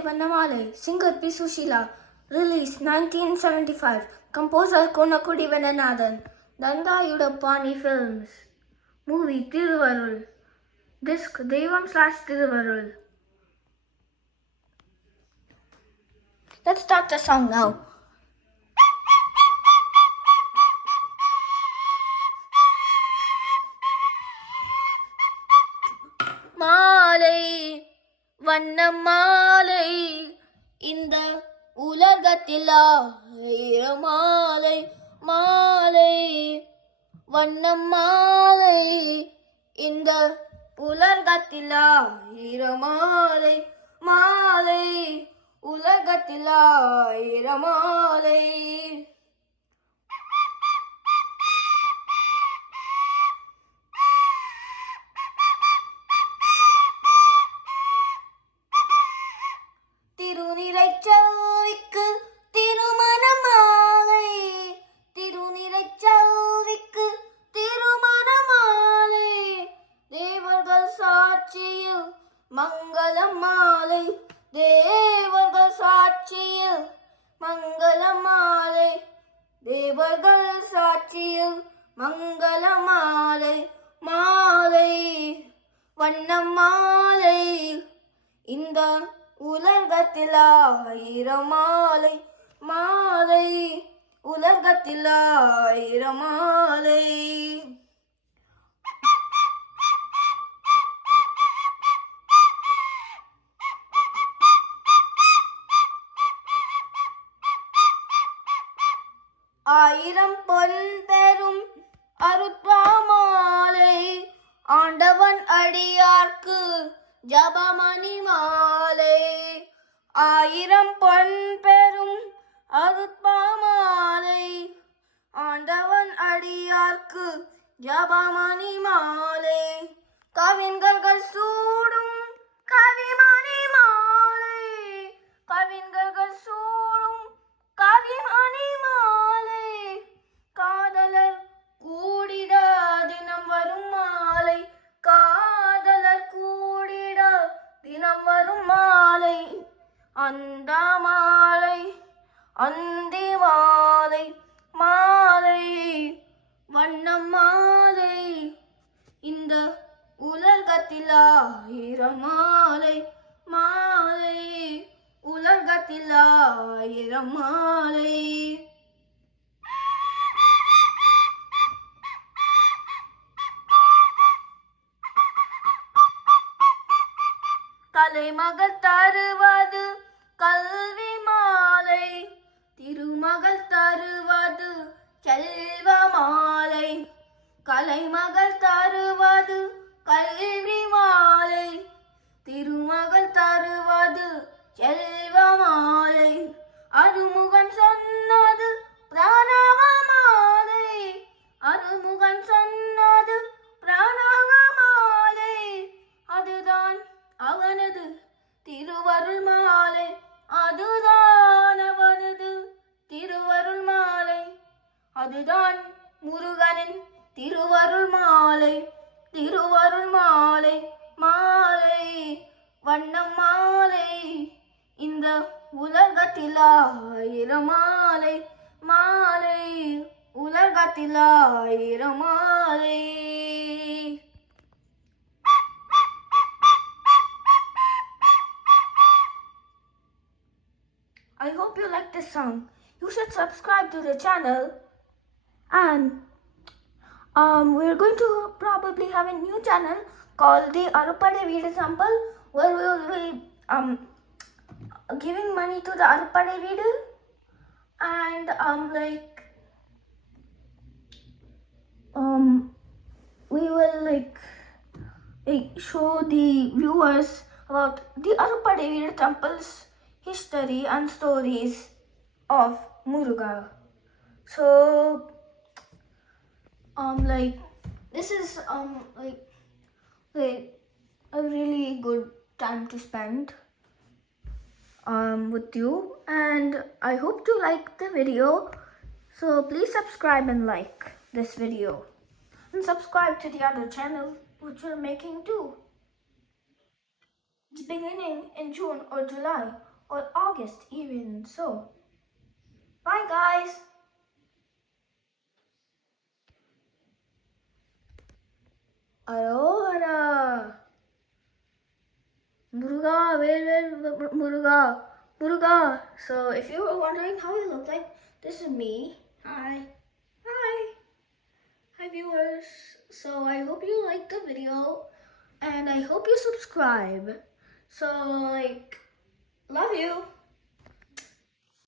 Vannamale, singer P. Sushila, released 1975, composer Konakudi Venanathan, Dandayudappani Films, movie Thiruvarul, disc Devam/Thiruvarul. Let's start the song now. மாலை வண்ணம் மாலை இந்த உலகத்தில் ஆயிரம் மாலை மாலை வண்ணம் மாலை இந்த உலகத்தில் ஆயிரம் மாலை மாலை உலகத்தில் ஆயிரம் மாலை திருநிறைச்செல்விக்கு திருமணம் மாலை திருநிறைச்செல்விக்கு திருமணம் மாலை தேவர்கள் சாட்சியில் மங்களம் மாலை தேவர்கள் சாட்சியில் மங்களம் மாலை தேவர்கள் சாட்சியில் மங்களம் மாலை மாலை வண்ணம் மாலை இந்த உலகத்தில் ஆயிரம் மாலை மாலை உலகத்தில் ஆயிரம் மாலை ஆயிரம் பொன் பெறும் அருட்பாமாலை ஆண்டவன் அடியார்க்கு ஜபமணி மாலை ஆயிரம் பொன் பெறும் அருட்பாமாலை ஆண்டவன் அடியார்க்கு ஜபமணி மாலை கவிஞர்கள் சூடும் கவிமணி மாலை கவிஞர்கள் சூடும் கவிமணி மாலை காதலர் கூடிட தினம் வரும் மாலை காதலர் கூடிட தினம் வரும் மாலை அந்த மாலை அந்தி மாலை மாலை வண்ணம் மாலை இந்த உலகத்தில் ஆயிரம் மாலை மாலை உலகத்தில் ஆயிரம் மாலை கலைமகள் தருவது கல்வி மாலை திருமகள் தருவது செல்வ மாலை கலைமகள் தருவது கல்வி மாலை திருமகள் தருவது செல்வ மாலை அருமுகன் சொன்னது பிரணவ மாலை அருமுகன் சொன்னது பிரணவ மாலை அதுதான் அவனது திருவருள் மாலை அதுதான் அவனது திருவருள் மாலை அதுதான் முருகனின் திருவருள் மாலை திருவருள் மாலை மாலை வண்ணம் மாலை இந்த உலகத்தில் ஆயிரம் மாலை மாலை உலகத்தில் ஆயிரம் மாலை I hope you like this song. You should subscribe to the channel, and we're going to probably have a new channel called the Arupade Video Sample, where we will be giving money to the Arupade Video, and we will show the viewers about the Arupade Video Sample's history and stories of Muruga. So this is a really good time to spend with you, and I hope you like the video. So please subscribe and like this video, and subscribe to the other channel which we're making too. It's beginning in June or July or August even. So, bye guys. Arohara. Muruga, where Muruga? Muruga. So if you were wondering how I look like, this is me. Hi. Hi. Hi viewers. So I hope you liked the video and I hope you subscribe. So love you.